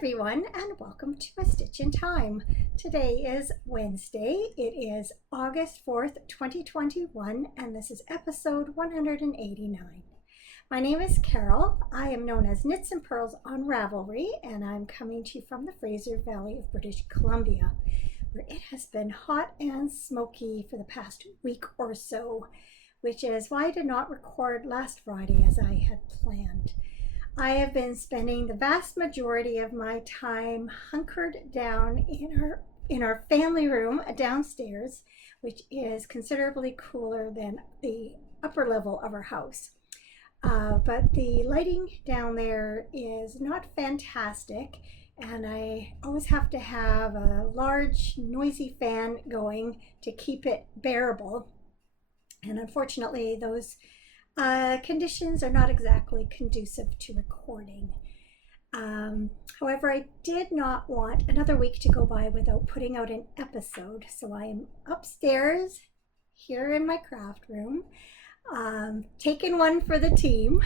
everyone, and welcome to A Stitch in Time. Today is Wednesday. It is August 4th, 2021, and this is episode 189. My name is Carol. I am known as Knits and Pearls on Ravelry, and I'm coming to you from the Fraser Valley of British Columbia, where it has been hot and smoky for the past week or so, which is why I did not record last Friday as I had planned. I have been spending the vast majority of my time hunkered down in our family room downstairs, which is considerably cooler than the upper level of our house. But the lighting down there is not fantastic, and I always have to have a large, noisy fan going to keep it bearable. And unfortunately, those conditions are not exactly conducive to recording. However, I did not want another week to go by without putting out an episode, so I am upstairs here in my craft room, taking one for the team.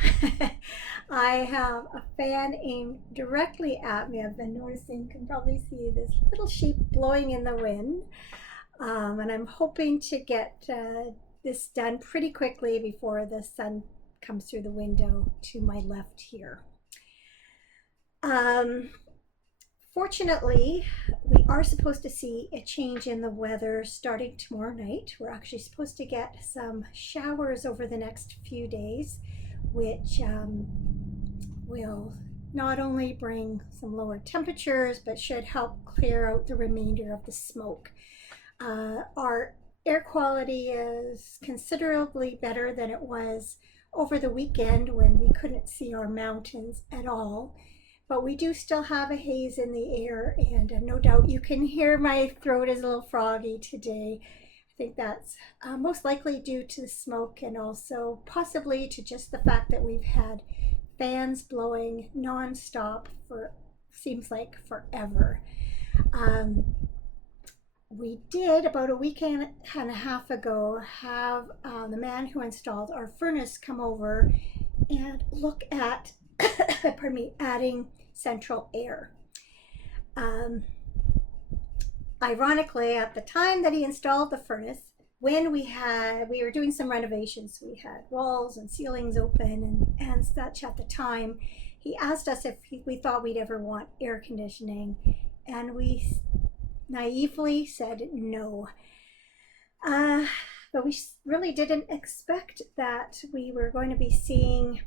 I have a fan aimed directly at me. I've been noticing, you can probably see this little sheep blowing in the wind, and I'm hoping to get this done pretty quickly before the sun comes through the window to my left here. Fortunately, we are supposed to see a change in the weather starting tomorrow night. We're actually supposed to get some showers over the next few days, which will not only bring some lower temperatures, but should help clear out the remainder of the smoke. Our air quality is considerably better than it was over the weekend when we couldn't see our mountains at all. But we do still have a haze in the air, and no doubt you can hear my throat is a little froggy today. I think that's most likely due to the smoke, and also possibly to just the fact that we've had fans blowing non-stop for seems like forever. We did, about a week and a half ago, have the man who installed our furnace come over and look at pardon me, adding central air. Ironically, at the time that he installed the furnace, when we were doing some renovations, we had walls and ceilings open and such at the time, he asked us if we thought we'd ever want air conditioning, and we naively said no. But we really didn't expect that we were going to be seeing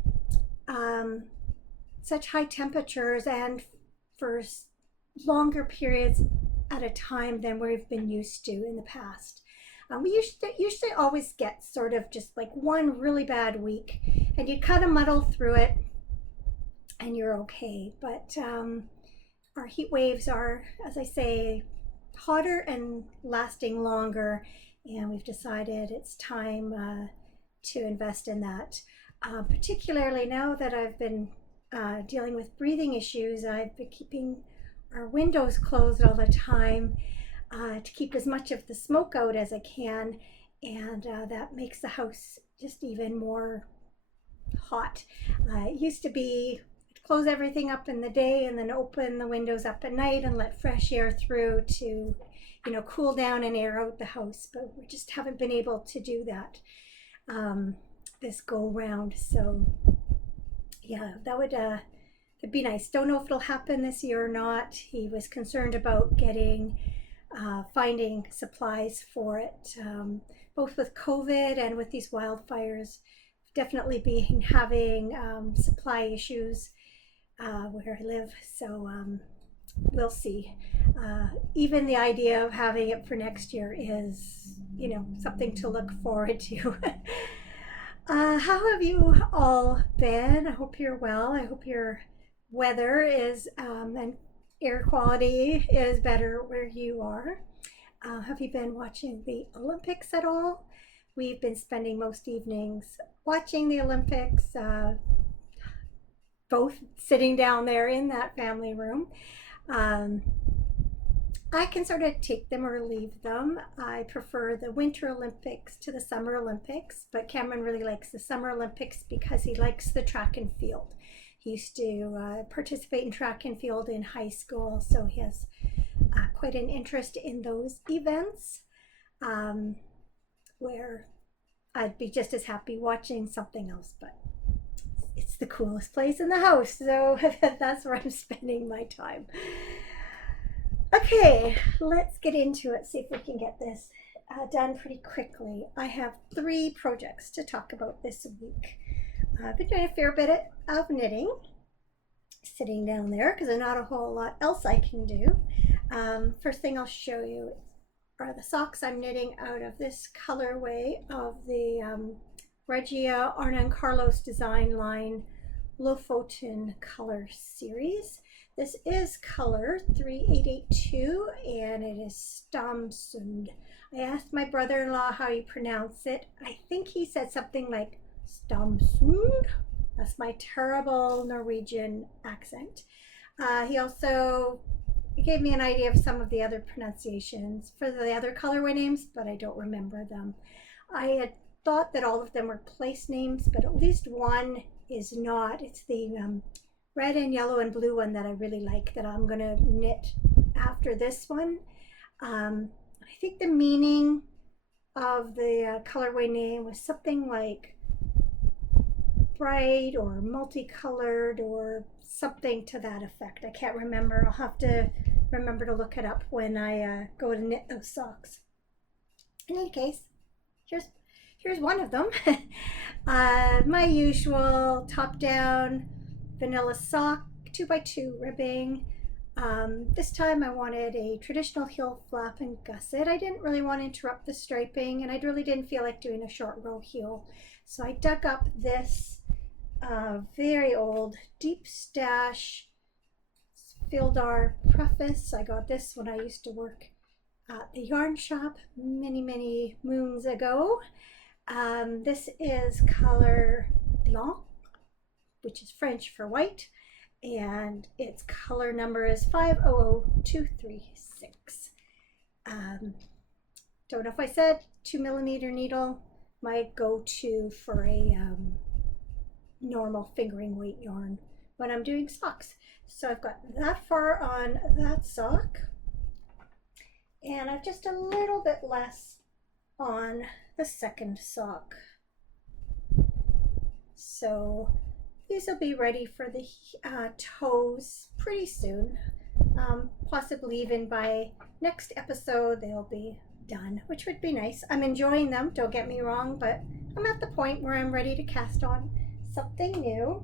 such high temperatures and for longer periods at a time than we've been used to in the past. We usually always get sort of just like one really bad week, and you kind of muddle through it and you're okay. But our heat waves are, as I say, hotter and lasting longer, and we've decided it's time to invest in that. Particularly now that I've been dealing with breathing issues, I've been keeping our windows closed all the time to keep as much of the smoke out as I can, and that makes the house just even more hot. It used to be close everything up in the day and then open the windows up at night and let fresh air through to, cool down and air out the house. But we just haven't been able to do that this go round. So yeah, that would it'd be nice. Don't know if it'll happen this year or not. He was concerned about finding supplies for it, both with COVID and with these wildfires. Definitely been having supply issues where I live, so we'll see. Even the idea of having it for next year is, something to look forward to. How have you all been? I hope you're well. I hope your weather is and air quality is better where you are. Have you been watching the Olympics at all? We've been spending most evenings watching the Olympics, both sitting down there in that family room. I can sort of take them or leave them. I prefer the Winter Olympics to the Summer Olympics, but Cameron really likes the Summer Olympics because he likes the track and field. He used to participate in track and field in high school, so he has quite an interest in those events, where I'd be just as happy watching something else, but it's the coolest place in the house, so that's where I'm spending my time. Okay, let's get into it, see if we can get this done pretty quickly. I have 3 projects to talk about this week. I've been doing a fair bit of knitting, sitting down there, because there's not a whole lot else I can do. First thing I'll show you are the socks I'm knitting out of this colorway of the Regia Arna Carlos design line Lofoten color series. This is color 3882 and it is Stamsund. I asked my brother-in-law how you pronounce it. I think he said something like Stamsund. That's my terrible Norwegian accent. He also gave me an idea of some of the other pronunciations for the other colorway names, but I don't remember them. I had thought that all of them were place names, but at least one is not. It's the red and yellow and blue one that I really like, that I'm going to knit after this one. I think the meaning of the colorway name was something like bright or multicolored or something to that effect. I can't remember. I'll have to remember to look it up when I go to knit those socks. In any case, here's one of them. My usual top-down vanilla sock, 2x2 ribbing. This time I wanted a traditional heel flap and gusset. I didn't really want to interrupt the striping, and I really didn't feel like doing a short row heel. So I dug up this very old Deep Stash Fildar preface. I got this when I used to work at the yarn shop many moons ago. This is color blanc, which is French for white, and its color number is 500236. Don't know if I said 2mm needle, my go-to for a normal fingering weight yarn when I'm doing socks. So I've got that far on that sock, and I've just a little bit less on the second sock. So these will be ready for the toes pretty soon. Possibly even by next episode they'll be done, which would be nice. I'm enjoying them, don't get me wrong, but I'm at the point where I'm ready to cast on something new.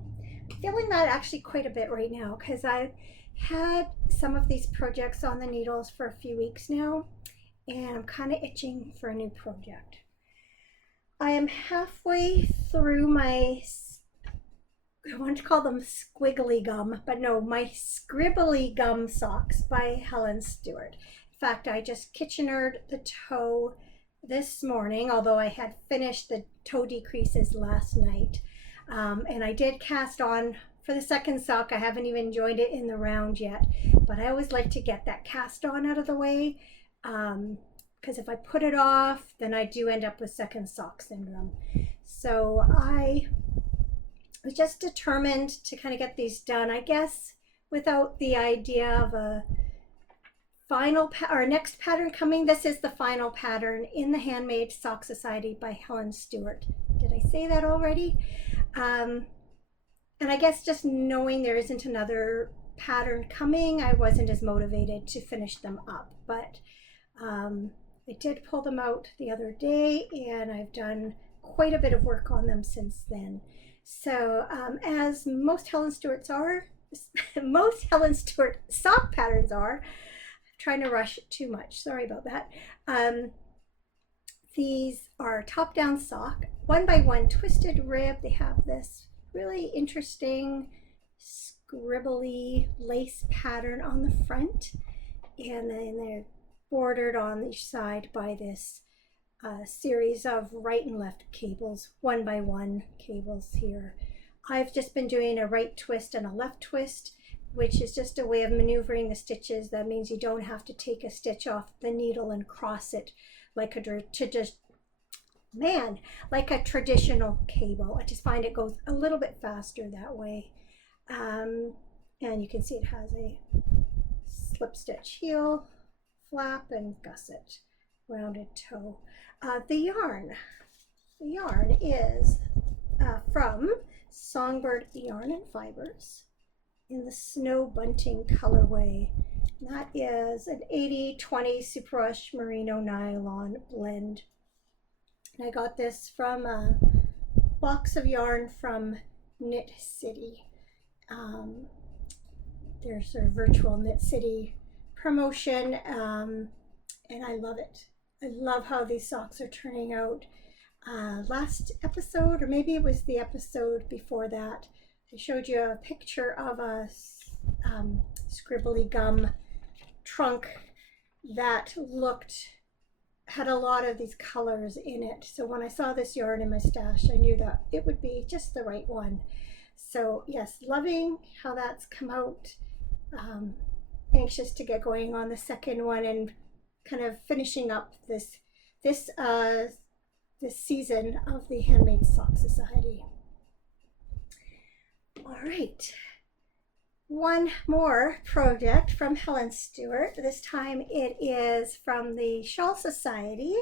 I'm feeling that actually quite a bit right now, because I've had some of these projects on the needles for a few weeks now, and I'm kind of itching for a new project. I am halfway through my, I want to call them squiggly gum, but no, my scribbly gum socks by Helen Stewart. In fact, I just Kitchenered the toe this morning, although I had finished the toe decreases last night. And I did cast on for the second sock. I haven't even joined it in the round yet, but I always like to get that cast on out of the way, because if I put it off, then I do end up with second sock syndrome. So I was just determined to kind of get these done, I guess, without the idea of a final or next pattern coming. This is the final pattern in the Handmade Sock Society by Helen Stewart. Did I say that already? And I guess just knowing there isn't another pattern coming, I wasn't as motivated to finish them up. But I did pull them out the other day, and I've done quite a bit of work on them since then. So as most Helen Stewart's are, most Helen Stewart sock patterns are, I'm trying to rush too much, sorry about that. These are top-down sock, 1x1 twisted rib. They have this really interesting scribbly lace pattern on the front, and then they're bordered on each side by this series of right and left cables, 1x1 cables here. I've just been doing a right twist and a left twist, which is just a way of maneuvering the stitches. That means you don't have to take a stitch off the needle and cross it like a traditional cable. I just find it goes a little bit faster that way. And you can see it has a slip stitch heel, flap, and gusset, rounded toe. The yarn is from Songbird Yarn and Fibers in the Snow Bunting colorway. That is an 80/20 superwash merino nylon blend. And I got this from a box of yarn from Knit City. Their sort of virtual Knit City promotion, and I love it. I love how these socks are turning out. Last episode, or maybe it was the episode before that, I showed you a picture of a scribbly gum trunk that had a lot of these colors in it. So when I saw this yarn in my stash, I knew that it would be just the right one. So yes, loving how that's come out. Anxious to get going on the second one and kind of finishing up this season of the Handmade Sock Society. All right, one more project from Helen Stewart. This time it is from the Shawl Society,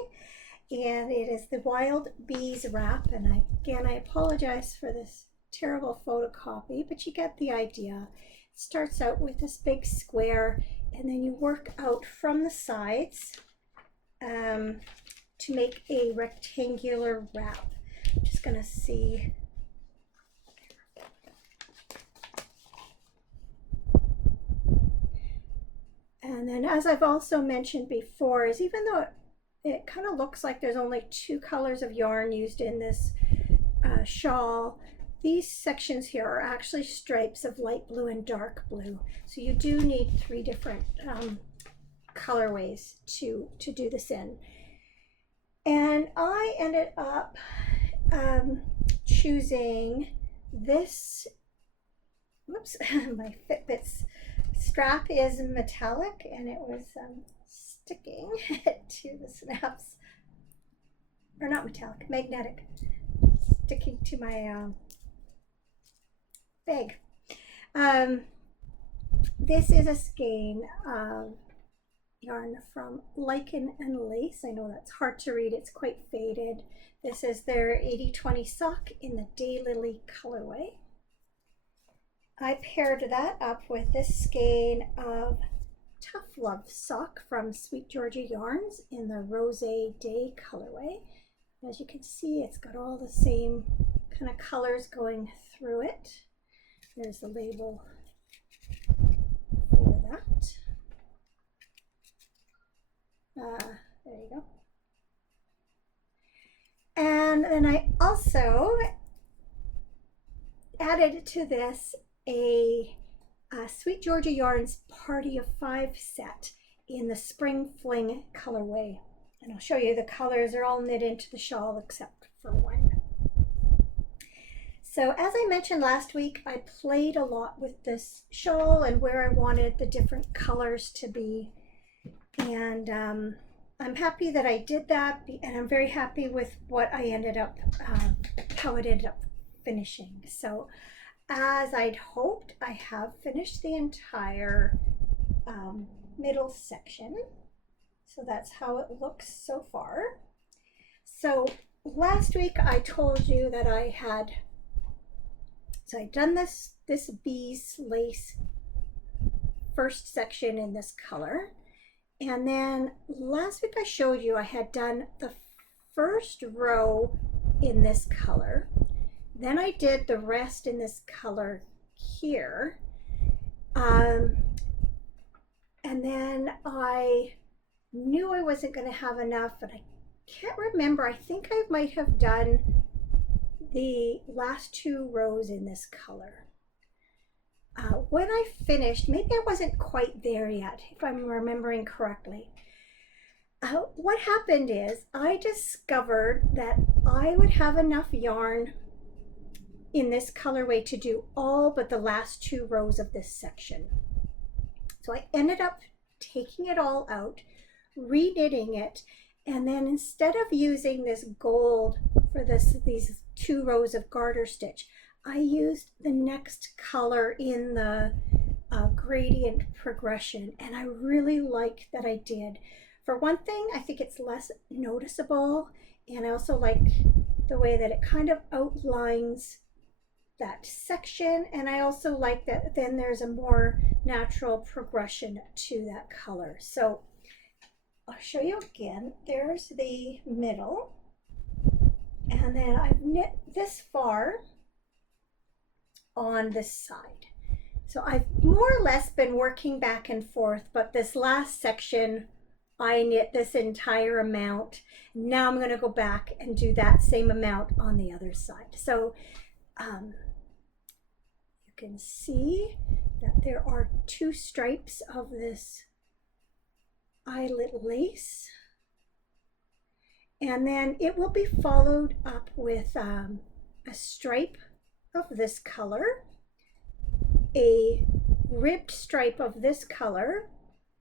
and it is the Wild Bees wrap. And I apologize for this terrible photocopy, but you get the idea. It starts out with this big square, and then you work out from the sides to make a rectangular wrap. I'm just gonna see. And then, as I've also mentioned before, is even though it kind of looks like there's only 2 colors of yarn used in this shawl, these sections here are actually stripes of light blue and dark blue. So you do need 3 different colorways to do this in. And I ended up choosing this, whoops, my Fitbit's strap is metallic, and it was sticking to the snaps, or not metallic, magnetic, sticking to my bag. This is a skein of yarn from Lichen and Lace. I know that's hard to read, it's quite faded. This is their 80/20 sock in the Daylily colorway. I paired that up with this skein of Tough Love sock from Sweet Georgia Yarns in the Rose Day colorway. As you can see, it's got all the same kind of colors going through it. There's the label for that. There you go. And then I also added to this a Sweet Georgia Yarns Party of 5 set in the Spring Fling colorway. And I'll show you the colors. They're all knit into the shawl except for one. So as I mentioned last week, I played a lot with this shawl and where I wanted the different colors to be. And I'm happy that I did that, and I'm very happy with what I ended up, how it ended up finishing. So as I'd hoped, I have finished the entire middle section. So that's how it looks so far. So last week I told you that I'd done this bees lace first section in this color. And then last week I showed you I had done the first row in this color. Then I did the rest in this color here. And then I knew I wasn't going to have enough, and I can't remember. I think I might have done the last 2 rows in this color. When I finished, maybe I wasn't quite there yet, if I'm remembering correctly. What happened is I discovered that I would have enough yarn in this colorway to do all but the last 2 rows of this section. So I ended up taking it all out, reknitting it, and then instead of using this gold for these 2 rows of garter stitch, I used the next color in the gradient progression, and I really like that I did. For one thing, I think it's less noticeable, and I also like the way that it kind of outlines that section, and I also like that then there's a more natural progression to that color. So I'll show you again. There's the middle, and then I've knit this far on this side. So I've more or less been working back and forth, but this last section I knit this entire amount. Now I'm going to go back and do that same amount on the other side. So you can see that there are 2 stripes of this eyelet lace, and then it will be followed up with a stripe of this color, a ribbed stripe of this color,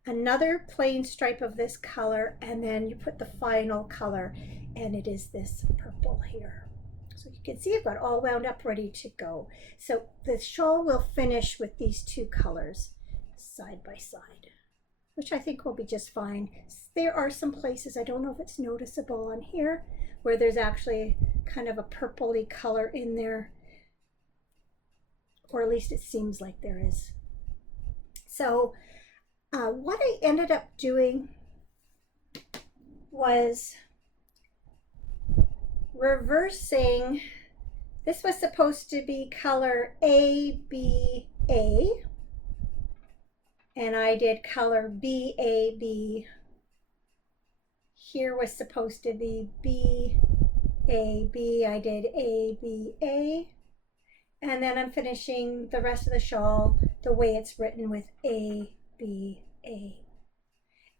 another plain stripe of this color, and then you put the final color, and it is this purple here. So you can see I've got all wound up ready to go. So the shawl will finish with these 2 colors side by side, which I think will be just fine. There are some places, I don't know if it's noticeable on here, where there's actually kind of a purpley color in there, or at least it seems like there is. So what I ended up doing was reversing. This was supposed to be color ABA, and I did color BAB. Here was supposed to be BAB. I did ABA, and then I'm finishing the rest of the shawl the way it's written with ABA.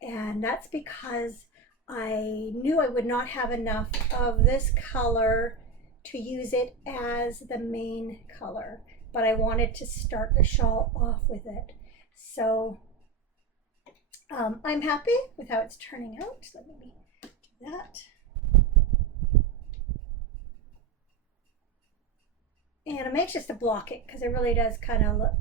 And that's because I knew I would not have enough of this color to use it as the main color, but I wanted to start the shawl off with it. So I'm happy with how it's turning out. Let me do that. And I'm anxious to block it because it really does kind of look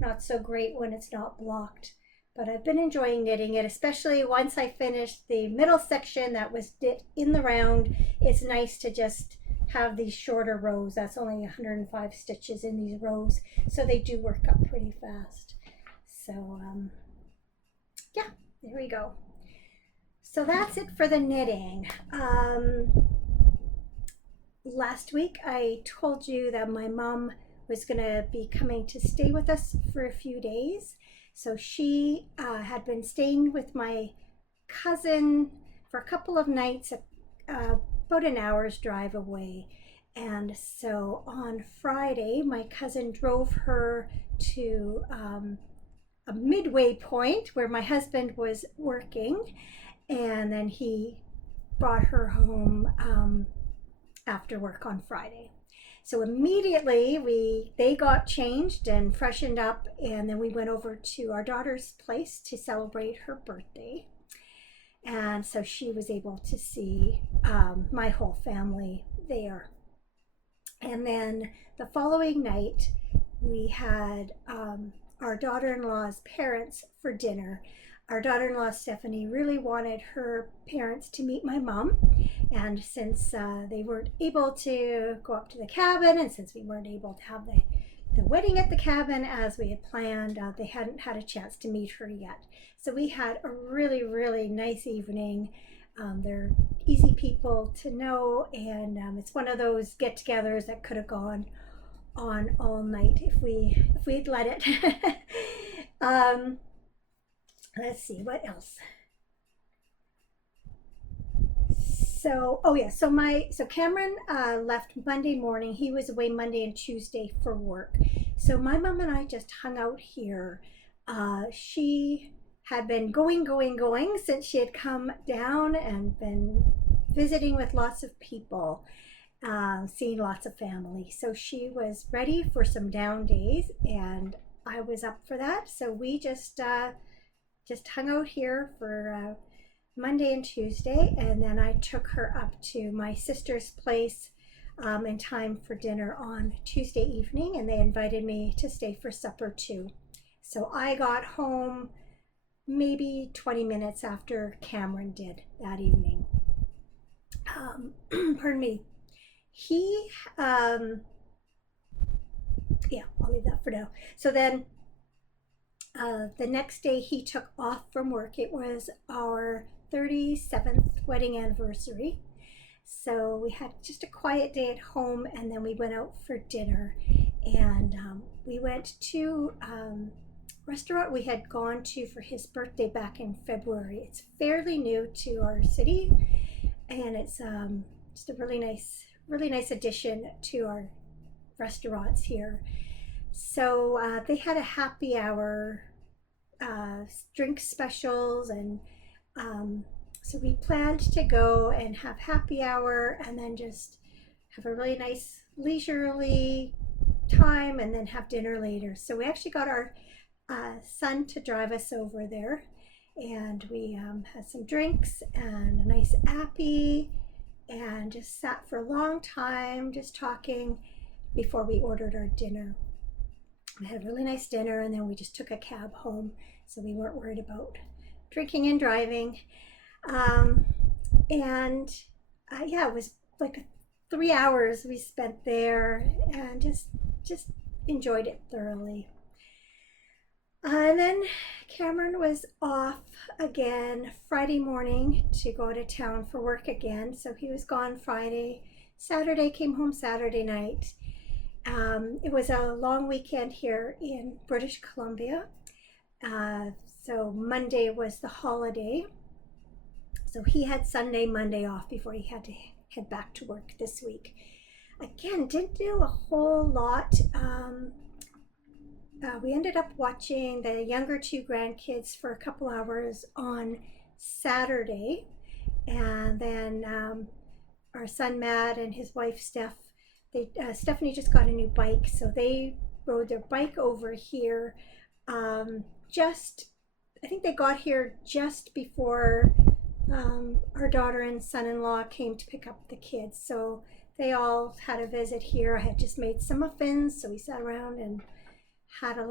not so great when it's not blocked. But I've been enjoying knitting it, especially once I finished the middle section that was knit in the round. It's nice to just have these shorter rows. That's only 105 stitches in these rows, so they do work up pretty fast. So yeah, there we go. So that's it for the knitting. Last week I told you that my mom was going to be coming to stay with us for a few days. So she had been staying with my cousin for a couple of nights, about an hour's drive away. And so on Friday, my cousin drove her to a midway point where my husband was working, and then he brought her home after work on Friday. So immediately they got changed and freshened up, and then we went over to our daughter's place to celebrate her birthday. And so she was able to see my whole family there. And then the following night we had our daughter-in-law's parents for dinner. Our daughter-in-law Stephanie really wanted her parents to meet my mom, and since they weren't able to go up to the cabin, and since we weren't able to have the wedding at the cabin as we had planned, they hadn't had a chance to meet her yet. So we had a really, really nice evening. They're easy people to know, and it's one of those get-togethers that could have gone on all night if we'd let it. Let's see, what else? So, oh yeah, so Cameron left Monday morning. He was away Monday and Tuesday for work. So my mom and I just hung out here. She had been going since she had come down and been visiting with lots of people, seeing lots of family. So she was ready for some down days, and I was up for that. So we just hung out here for Monday and Tuesday, and then I took her up to my sister's place in time for dinner on Tuesday evening, and they invited me to stay for supper too. So I got home maybe 20 minutes after Cameron did that evening. Pardon me. He, yeah, I'll leave that for now. So then the next day he took off from work. It was our 37th wedding anniversary. So we had just a quiet day at home, and then we went out for dinner. And we went to restaurant we had gone to for his birthday back in February. It's fairly new to our city, and it's just a really nice addition to our restaurants here. So they had a happy hour, drink specials, and so we planned to go and have happy hour and then just have a really nice leisurely time and then have dinner later. So we actually got our son to drive us over there, and we had some drinks and a nice appy and just sat for a long time just talking before we ordered our dinner. We had a really nice dinner, and then we just took a cab home, so we weren't worried about drinking and driving. And yeah, it was like 3 hours we spent there, and just enjoyed it thoroughly. And then Cameron was off again Friday morning to go to town for work again. So he was gone Friday. Saturday, came home Saturday night. It was a long weekend here in British Columbia. So Monday was the holiday. So he had Sunday, Monday off before he had to head back to work this week. Again, didn't do a whole lot. We ended up watching the younger two grandkids for a couple hours on Saturday, and then our son Matt and his wife Stephanie just got a new bike, so they rode their bike over here. I think they got here just before our daughter and son-in-law came to pick up the kids, so they all had a visit here. I had just made some muffins, so we sat around and had a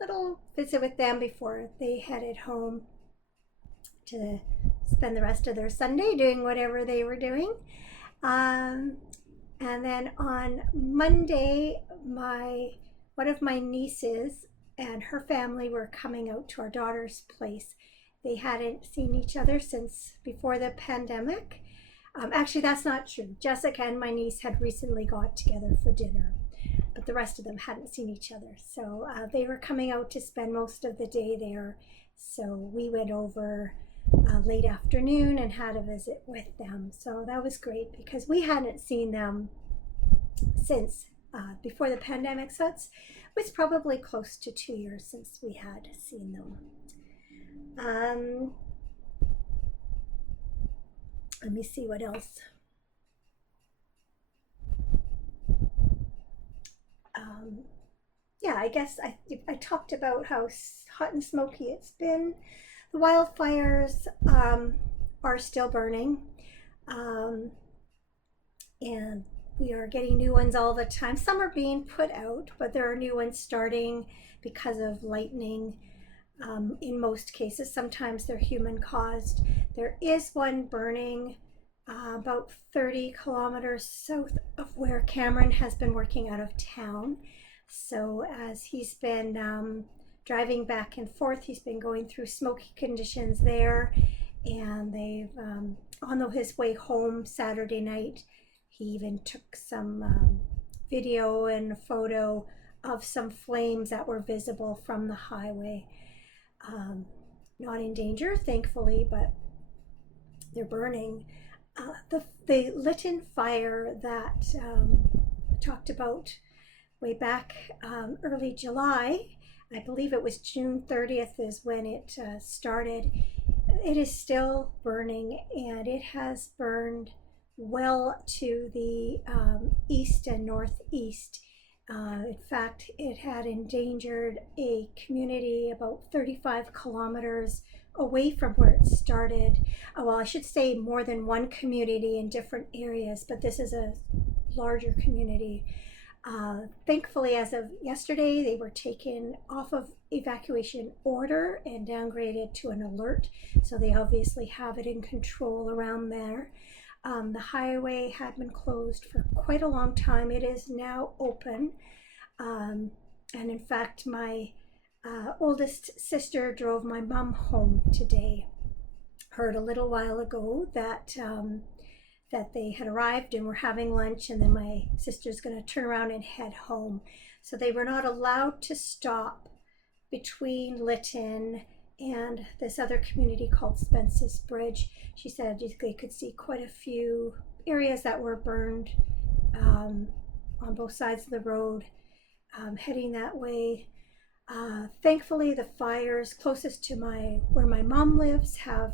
little visit with them before they headed home to spend the rest of their Sunday doing whatever they were doing. And then on Monday, one of my nieces and her family were coming out to our daughter's place. They hadn't seen each other since before the pandemic. Actually, that's not true. Jessica and my niece had recently got together for dinner, but the rest of them hadn't seen each other. So they were coming out to spend most of the day there. So we went over late afternoon and had a visit with them. So that was great because we hadn't seen them since before the pandemic. So it was probably close to 2 years since we had seen them. Let me see what else. Yeah, I guess I talked about how hot and smoky it's been. The wildfires are still burning, and we are getting new ones all the time. Some are being put out, but there are new ones starting because of lightning. In most cases, sometimes they're human caused. There is one burning about 30 kilometers south of where Cameron has been working out of town. So as he's been driving back and forth, he's been going through smoky conditions there, and they've on his way home Saturday night, he even took some video and photo of some flames that were visible from the highway. Not in danger, thankfully, but they're burning. The Lytton fire that I talked about way back early July, I believe it was June 30th is when it started. It is still burning, and it has burned well to the east and northeast. In fact, it had endangered a community about 35 kilometers away from where it started. Well, I should say more than one community in different areas, but this is a larger community. Thankfully, as of yesterday, they were taken off of evacuation order and downgraded to an alert. So they obviously have it in control around there. The highway had been closed for quite a long time. It is now open. And in fact, my oldest sister drove my mom home today. Heard a little while ago that they had arrived and were having lunch, and then my sister's going to turn around and head home. So they were not allowed to stop between Lytton and this other community called Spence's Bridge. She said they could see quite a few areas that were burned on both sides of the road, heading that way. Thankfully, the fires closest to where my mom lives are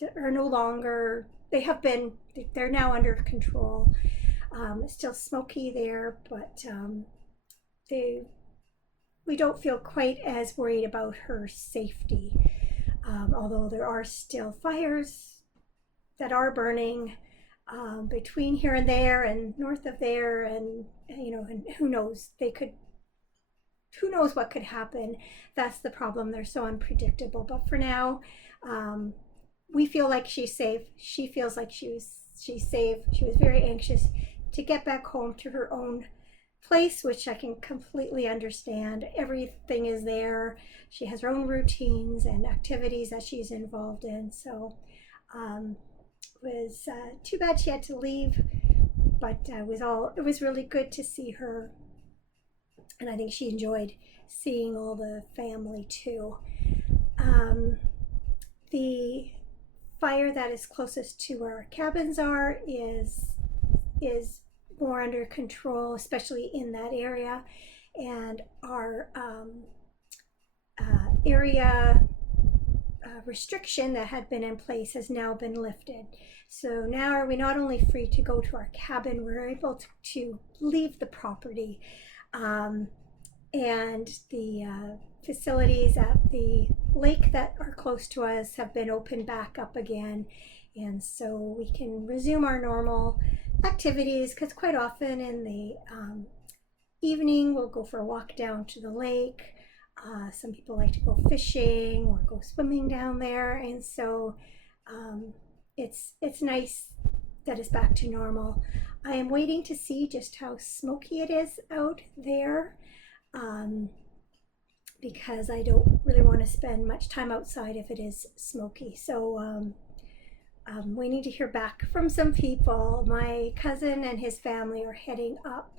no longer. They're now under control. It's still smoky there, but we don't feel quite as worried about her safety. Although there are still fires that are burning between here and there and north of there, and and who knows, who knows what could happen. That's the problem. They're so unpredictable. But for now, we feel like she's safe. She feels like she's safe. She was very anxious to get back home to her own place, which I can completely understand. Everything is there. She has her own routines and activities that she's involved in. So it was too bad she had to leave, but it was really good to see her. And I think she enjoyed seeing all the family too. The fire that is closest to where our cabins are is more under control, especially in that area. And our area restriction that had been in place has now been lifted. So now are we not only free to go to our cabin, we're able to leave the property. And the facilities at the lake that are close to us have been opened back up again, and so we can resume our normal activities, because quite often in the evening we'll go for a walk down to the lake. Some people like to go fishing or go swimming down there, and so it's nice that it's back to normal. I am waiting to see just how smoky it is out there, because I don't really want to spend much time outside if it is smoky. So I'm waiting to hear back from some people. My cousin and his family are heading up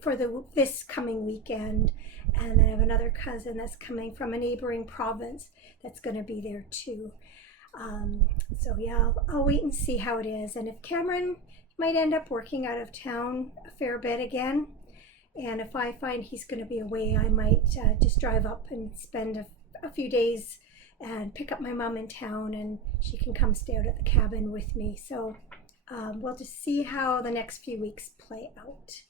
for this coming weekend, and then I have another cousin that's coming from a neighboring province that's going to be there too. So yeah, I'll wait and see how it is. And if Cameron might end up working out of town a fair bit again, and if I find he's going to be away, I might just drive up and spend a few days and pick up my mom in town, and she can come stay out at the cabin with me. So we'll just see how the next few weeks play out.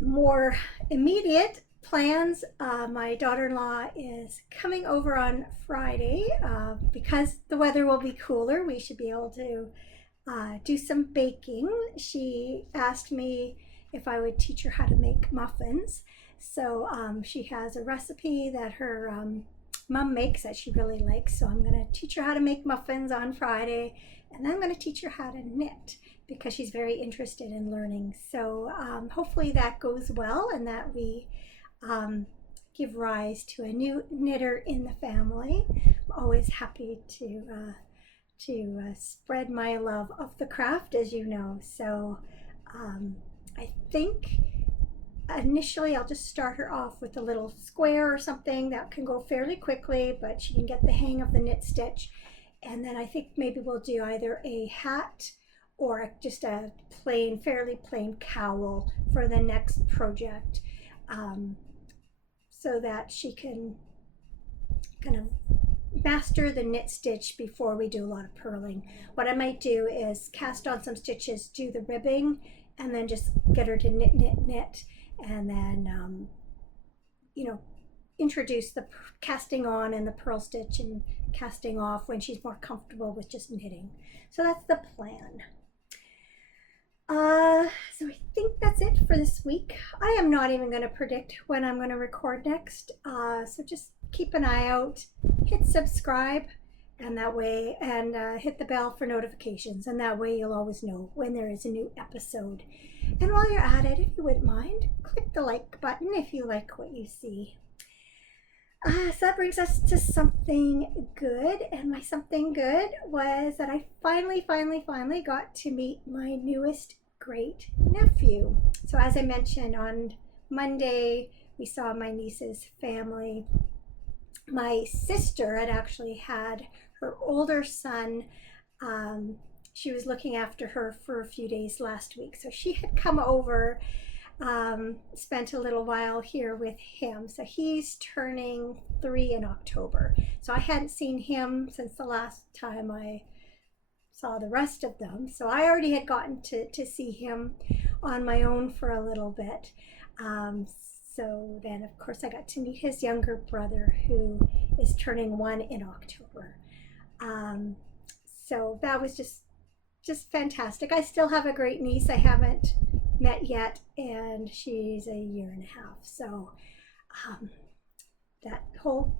More immediate plans. My daughter-in-law is coming over on Friday. Because the weather will be cooler, we should be able to do some baking. She asked me if I would teach her how to make muffins. So she has a recipe that her mom makes that she really likes. So I'm going to teach her how to make muffins on Friday, and then I'm going to teach her how to knit, because she's very interested in learning. So hopefully that goes well, and that we give rise to a new knitter in the family. I'm always happy to spread my love of the craft, as you know. So I think initially I'll just start her off with a little square or something that can go fairly quickly, but she can get the hang of the knit stitch. And then I think maybe we'll do either a hat or just a fairly plain cowl for the next project, so that she can kind of master the knit stitch before we do a lot of purling. What I might do is cast on some stitches, do the ribbing, and then just get her to knit, and then introduce the casting on and the purl stitch and casting off when she's more comfortable with just knitting. So that's the plan. So I think that's it for this week. I am not even going to predict when I'm going to record next. So just keep an eye out, hit subscribe, and that way, and hit the bell for notifications, and that way you'll always know when there is a new episode. And while you're at it, if you wouldn't mind, click the like button if you like what you see. So that brings us to something good, and my something good was that I finally got to meet my newest great nephew. So as I mentioned, on Monday we saw my niece's family. My sister had actually had her older son, she was looking after her for a few days last week, so she had come over, spent a little while here with him. So he's turning 3 in October, so I hadn't seen him since the last time I saw the rest of them. So I already had gotten to see him on my own for a little bit. So then of course I got to meet his younger brother, who is turning 1 in October. So that was just fantastic. I still have a great niece I haven't met yet, and she's a 1.5 years. So that whole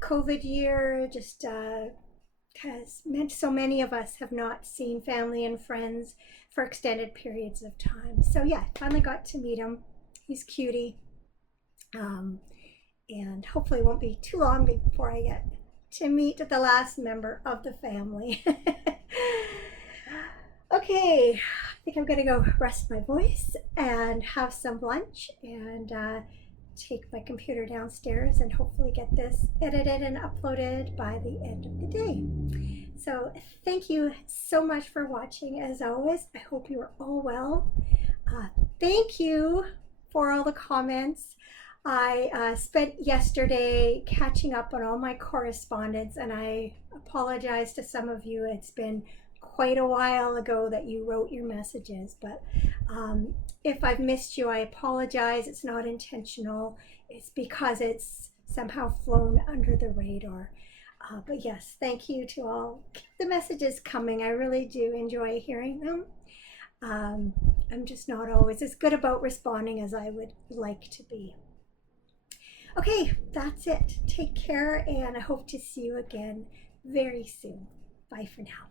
COVID year just has meant so many of us have not seen family and friends for extended periods of time. So yeah, finally got to meet him. He's cutie. And hopefully it won't be too long before I get to meet the last member of the family. Okay, I think I'm gonna go rest my voice and have some lunch, and take my computer downstairs and hopefully get this edited and uploaded by the end of the day. So thank you so much for watching. As always, I hope you are all well. Thank you for all the comments. I spent yesterday catching up on all my correspondence, and I apologize to some of you. It's been quite a while ago that you wrote your messages, but if I've missed you, I apologize. It's not intentional. It's because it's somehow flown under the radar. But yes, thank you to all. Keep the messages coming. I really do enjoy hearing them. I'm just not always as good about responding as I would like to be. Okay, that's it. Take care, and I hope to see you again very soon. Bye for now.